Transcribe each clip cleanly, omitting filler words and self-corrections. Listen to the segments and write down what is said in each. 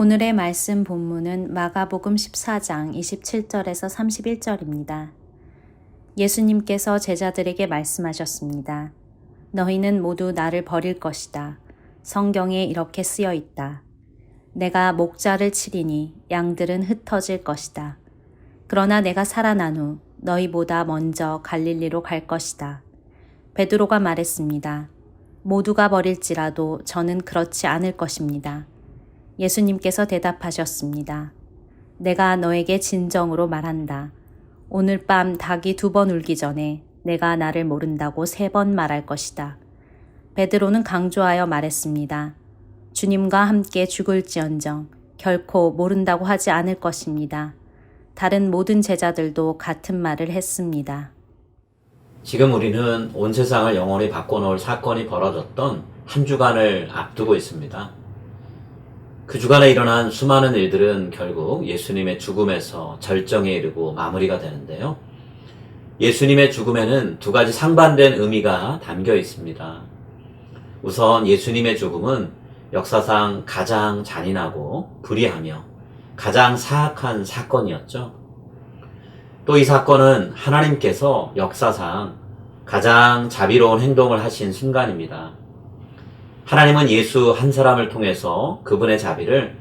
오늘의 말씀 본문은 마가복음 14장 27절에서 31절입니다. 예수님께서 제자들에게 말씀하셨습니다. 너희는 모두 나를 버릴 것이다. 성경에 이렇게 쓰여 있다. 내가 목자를 치리니 양들은 흩어질 것이다. 그러나 내가 살아난 후 너희보다 먼저 갈릴리로 갈 것이다. 베드로가 말했습니다. 모두가 버릴지라도 저는 그렇지 않을 것입니다. 예수님께서 대답하셨습니다. 내가 너에게 진정으로 말한다. 오늘 밤 닭이 2번 울기 전에 내가 나를 모른다고 3번 말할 것이다. 베드로는 강조하여 말했습니다. 주님과 함께 죽을지언정 결코 모른다고 하지 않을 것입니다. 다른 모든 제자들도 같은 말을 했습니다. 지금 우리는 온 세상을 영원히 바꿔놓을 사건이 벌어졌던 한 주간을 앞두고 있습니다. 그 주간에 일어난 수많은 일들은 결국 예수님의 죽음에서 절정에 이르고 마무리가 되는데요. 예수님의 죽음에는 2가지 상반된 의미가 담겨 있습니다. 우선 예수님의 죽음은 역사상 가장 잔인하고 불의하며 가장 사악한 사건이었죠. 또 이 사건은 하나님께서 역사상 가장 자비로운 행동을 하신 순간입니다. 하나님은 예수 한 사람을 통해서 그분의 자비를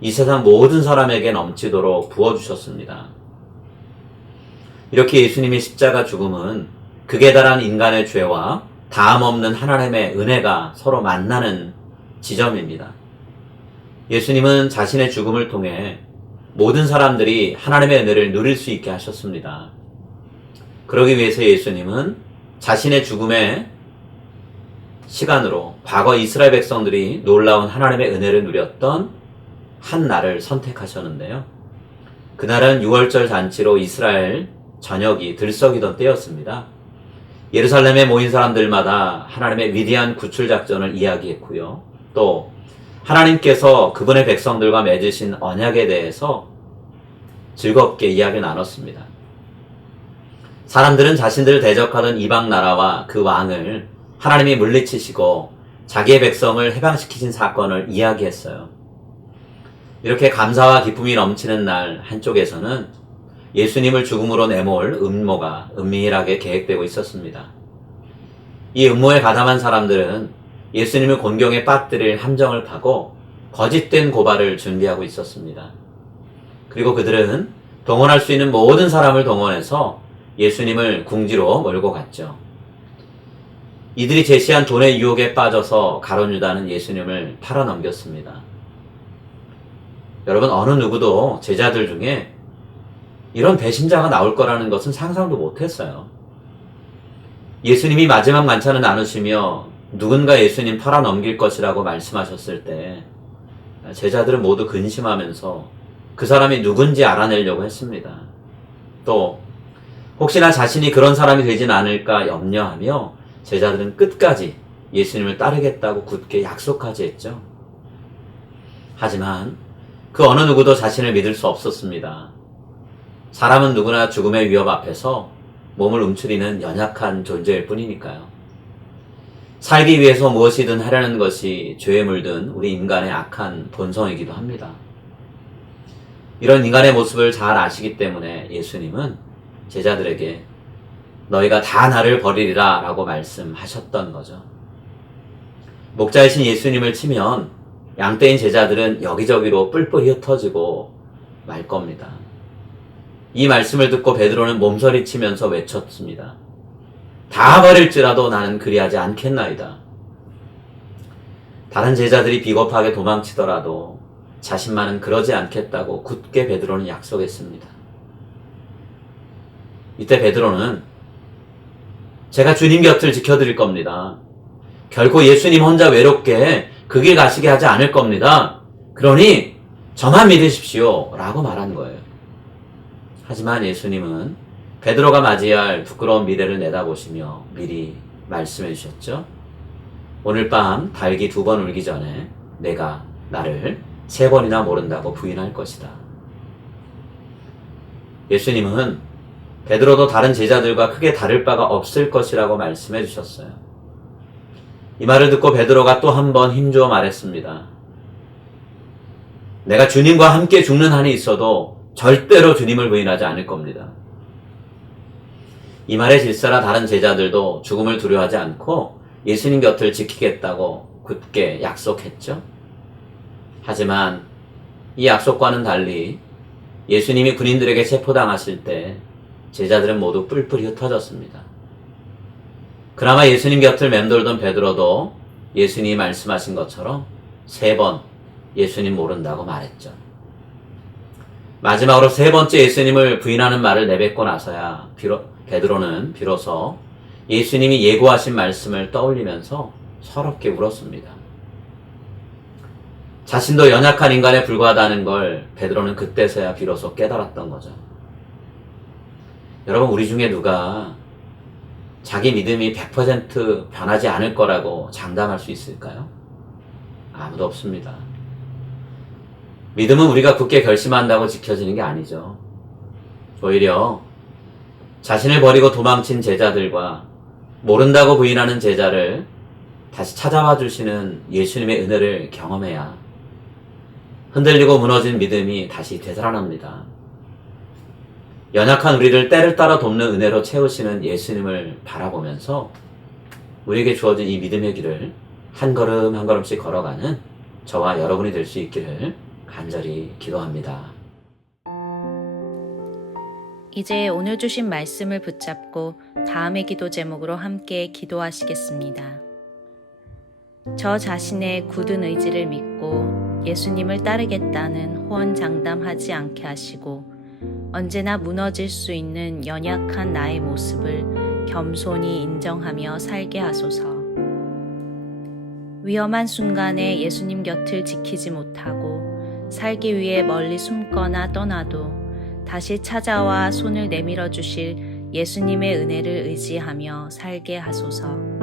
이 세상 모든 사람에게 넘치도록 부어주셨습니다. 이렇게 예수님의 십자가 죽음은 극에 달한 인간의 죄와 다함 없는 하나님의 은혜가 서로 만나는 지점입니다. 예수님은 자신의 죽음을 통해 모든 사람들이 하나님의 은혜를 누릴 수 있게 하셨습니다. 그러기 위해서 예수님은 자신의 죽음의 시간으로 과거 이스라엘 백성들이 놀라운 하나님의 은혜를 누렸던 한 날을 선택하셨는데요. 그날은 6월절 잔치로 이스라엘 전역이 들썩이던 때였습니다. 예루살렘에 모인 사람들마다 하나님의 위대한 구출 작전을 이야기했고요. 또 하나님께서 그분의 백성들과 맺으신 언약에 대해서 즐겁게 이야기 나눴습니다. 사람들은 자신들을 대적하던 이방 나라와 그 왕을 하나님이 물리치시고 자기의 백성을 해방시키신 사건을 이야기했어요. 이렇게 감사와 기쁨이 넘치는 날 한쪽에서는 예수님을 죽음으로 내몰 음모가 은밀하게 계획되고 있었습니다. 이 음모에 가담한 사람들은 예수님을 곤경에 빠뜨릴 함정을 파고 거짓된 고발을 준비하고 있었습니다. 그리고 그들은 동원할 수 있는 모든 사람을 동원해서 예수님을 궁지로 몰고 갔죠. 이들이 제시한 돈의 유혹에 빠져서 가룟 유다는 예수님을 팔아넘겼습니다. 여러분, 어느 누구도 제자들 중에 이런 배신자가 나올 거라는 것은 상상도 못했어요. 예수님이 마지막 만찬을 나누시며 누군가 예수님 팔아넘길 것이라고 말씀하셨을 때 제자들은 모두 근심하면서 그 사람이 누군지 알아내려고 했습니다. 또 혹시나 자신이 그런 사람이 되진 않을까 염려하며 제자들은 끝까지 예수님을 따르겠다고 굳게 약속하지 했죠. 하지만 그 어느 누구도 자신을 믿을 수 없었습니다. 사람은 누구나 죽음의 위협 앞에서 몸을 움츠리는 연약한 존재일 뿐이니까요. 살기 위해서 무엇이든 하려는 것이 죄에 물든 우리 인간의 악한 본성이기도 합니다. 이런 인간의 모습을 잘 아시기 때문에 예수님은 제자들에게 너희가 다 나를 버리리라 라고 말씀하셨던 거죠. 목자이신 예수님을 치면 양떼인 제자들은 여기저기로 뿔뿔이 흩어지고 말 겁니다. 이 말씀을 듣고 베드로는 몸서리치면서 외쳤습니다. 다 버릴지라도 나는 그리하지 않겠나이다. 다른 제자들이 비겁하게 도망치더라도 자신만은 그러지 않겠다고 굳게 베드로는 약속했습니다. 이때 베드로는 제가 주님 곁을 지켜드릴 겁니다. 결코 예수님 혼자 외롭게 그 길 가시게 하지 않을 겁니다. 그러니 저만 믿으십시오 라고 말한 거예요. 하지만 예수님은 베드로가 맞이할 부끄러운 미래를 내다보시며 미리 말씀해 주셨죠. 오늘 밤 닭이 2번 울기 전에 내가 나를 3번이나 모른다고 부인할 것이다. 예수님은 베드로도 다른 제자들과 크게 다를 바가 없을 것이라고 말씀해 주셨어요. 이 말을 듣고 베드로가 또 한 번 힘주어 말했습니다. 내가 주님과 함께 죽는 한이 있어도 절대로 주님을 부인하지 않을 겁니다. 이 말의 질서라 다른 제자들도 죽음을 두려워하지 않고 예수님 곁을 지키겠다고 굳게 약속했죠. 하지만 이 약속과는 달리 예수님이 군인들에게 체포당하실 때 제자들은 모두 뿔뿔이 흩어졌습니다. 그나마 예수님 곁을 맴돌던 베드로도 예수님이 말씀하신 것처럼 3번 예수님 모른다고 말했죠. 마지막으로 3번째 예수님을 부인하는 말을 내뱉고 나서야 베드로는 비로소 예수님이 예고하신 말씀을 떠올리면서 서럽게 울었습니다. 자신도 연약한 인간에 불과하다는 걸 베드로는 그때서야 비로소 깨달았던 거죠. 여러분, 우리 중에 누가 자기 믿음이 100% 변하지 않을 거라고 장담할 수 있을까요? 아무도 없습니다. 믿음은 우리가 굳게 결심한다고 지켜지는 게 아니죠. 오히려 자신을 버리고 도망친 제자들과 모른다고 부인하는 제자를 다시 찾아와 주시는 예수님의 은혜를 경험해야 흔들리고 무너진 믿음이 다시 되살아납니다. 연약한 우리를 때를 따라 돕는 은혜로 채우시는 예수님을 바라보면서 우리에게 주어진 이 믿음의 길을 한 걸음 한 걸음씩 걸어가는 저와 여러분이 될 수 있기를 간절히 기도합니다. 이제 오늘 주신 말씀을 붙잡고 다음의 기도 제목으로 함께 기도하시겠습니다. 저 자신의 굳은 의지를 믿고 예수님을 따르겠다는 호언장담하지 않게 하시고 언제나 무너질 수 있는 연약한 나의 모습을 겸손히 인정하며 살게 하소서. 위험한 순간에 예수님 곁을 지키지 못하고 살기 위해 멀리 숨거나 떠나도 다시 찾아와 손을 내밀어 주실 예수님의 은혜를 의지하며 살게 하소서.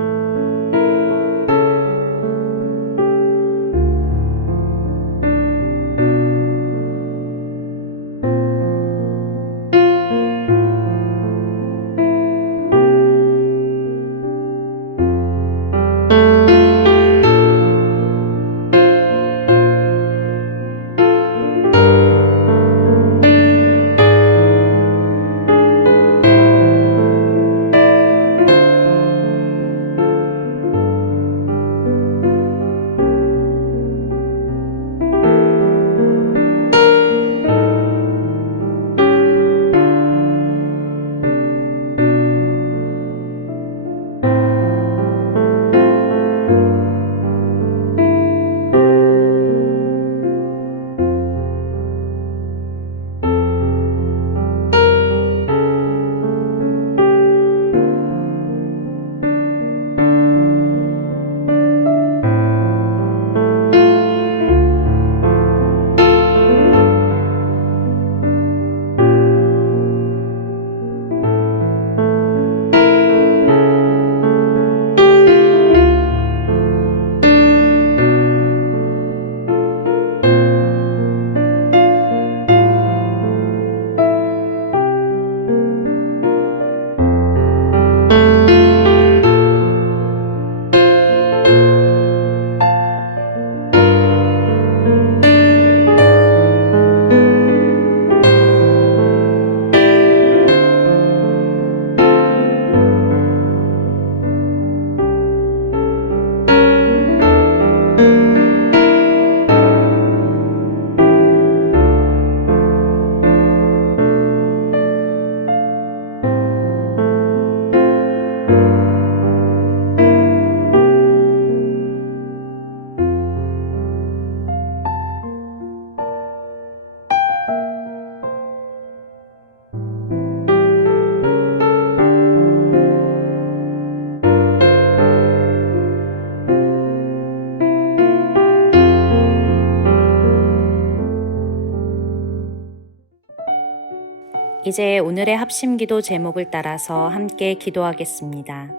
이제 오늘의 합심기도 제목을 따라서 함께 기도하겠습니다.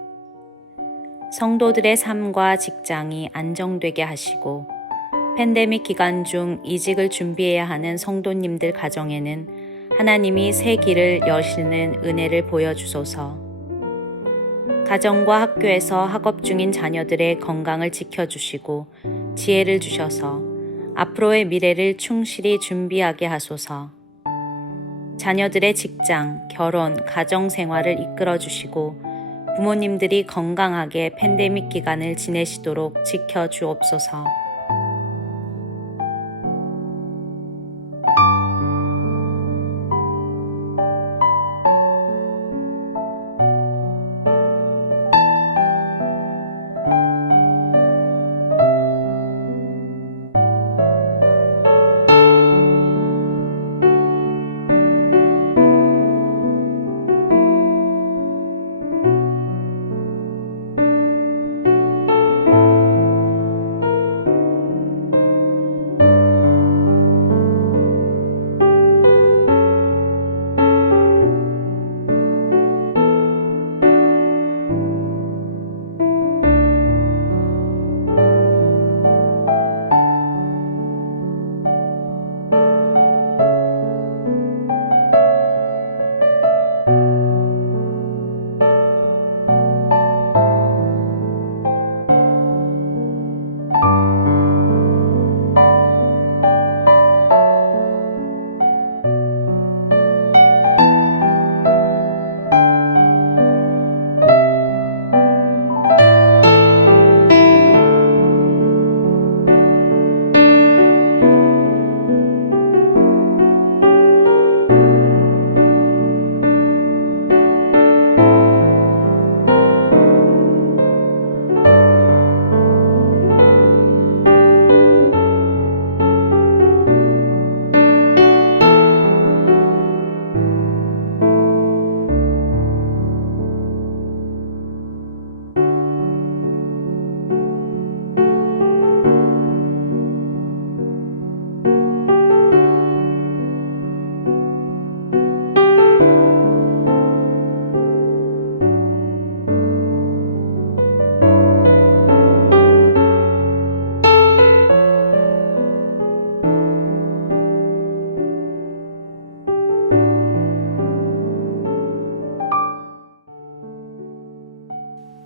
성도들의 삶과 직장이 안정되게 하시고 팬데믹 기간 중 이직을 준비해야 하는 성도님들 가정에는 하나님이 새 길을 여시는 은혜를 보여주소서. 가정과 학교에서 학업 중인 자녀들의 건강을 지켜주시고 지혜를 주셔서 앞으로의 미래를 충실히 준비하게 하소서. 자녀들의 직장, 결혼, 가정 생활을 이끌어 주시고 부모님들이 건강하게 팬데믹 기간을 지내시도록 지켜 주옵소서.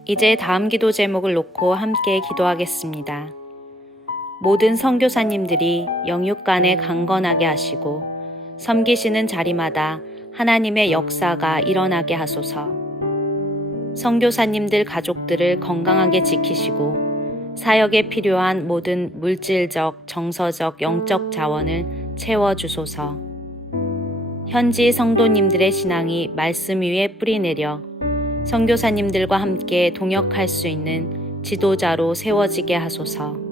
이제 다음 기도 제목을 놓고 함께 기도하겠습니다. 모든 선교사님들이 영육간에 강건하게 하시고 섬기시는 자리마다 하나님의 역사가 일어나게 하소서. 선교사님들 가족들을 건강하게 지키시고 사역에 필요한 모든 물질적, 정서적, 영적 자원을 채워주소서. 현지 성도님들의 신앙이 말씀 위에 뿌리내려 선교사님들과 함께 동역할 수 있는 지도자로 세워지게 하소서.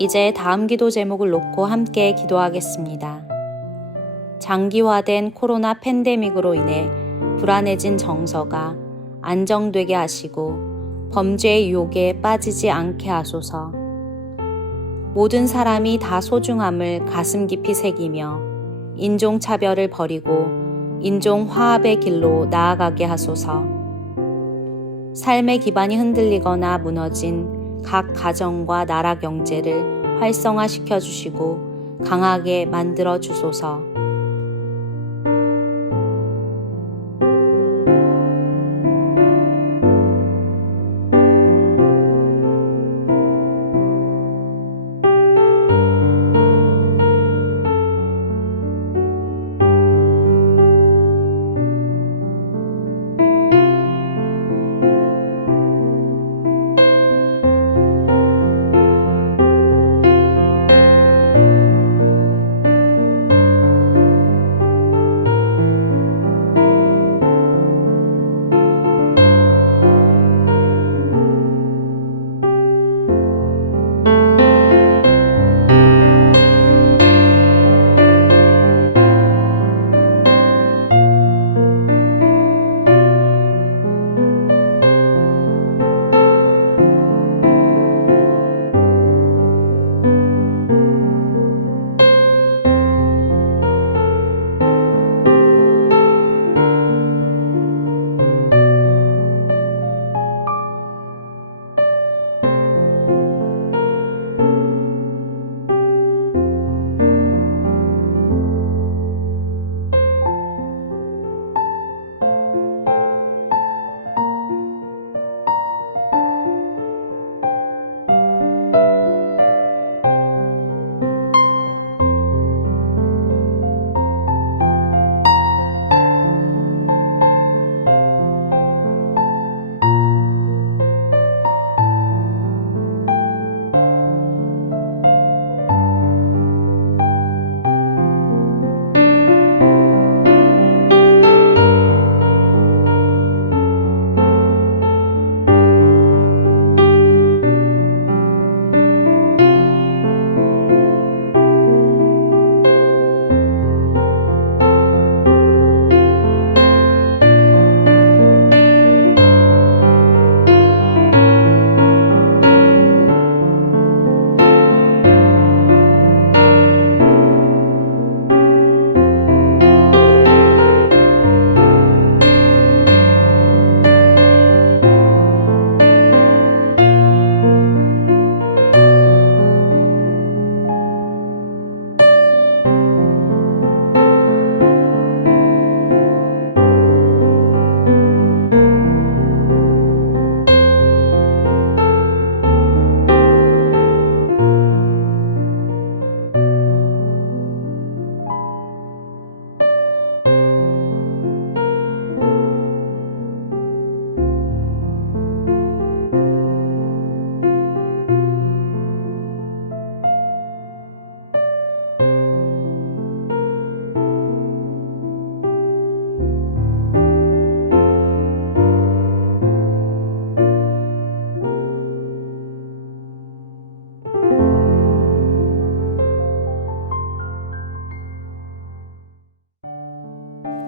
이제 다음 기도 제목을 놓고 함께 기도하겠습니다. 장기화된 코로나 팬데믹으로 인해 불안해진 정서가 안정되게 하시고 범죄의 유혹에 빠지지 않게 하소서. 모든 사람이 다 소중함을 가슴 깊이 새기며 인종차별을 버리고 인종화합의 길로 나아가게 하소서. 삶의 기반이 흔들리거나 무너진 각 가정과 나라 경제를 활성화시켜 주시고 강하게 만들어 주소서.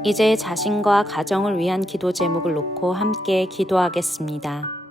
이제 자신과 가정을 위한 기도 제목을 놓고 함께 기도하겠습니다.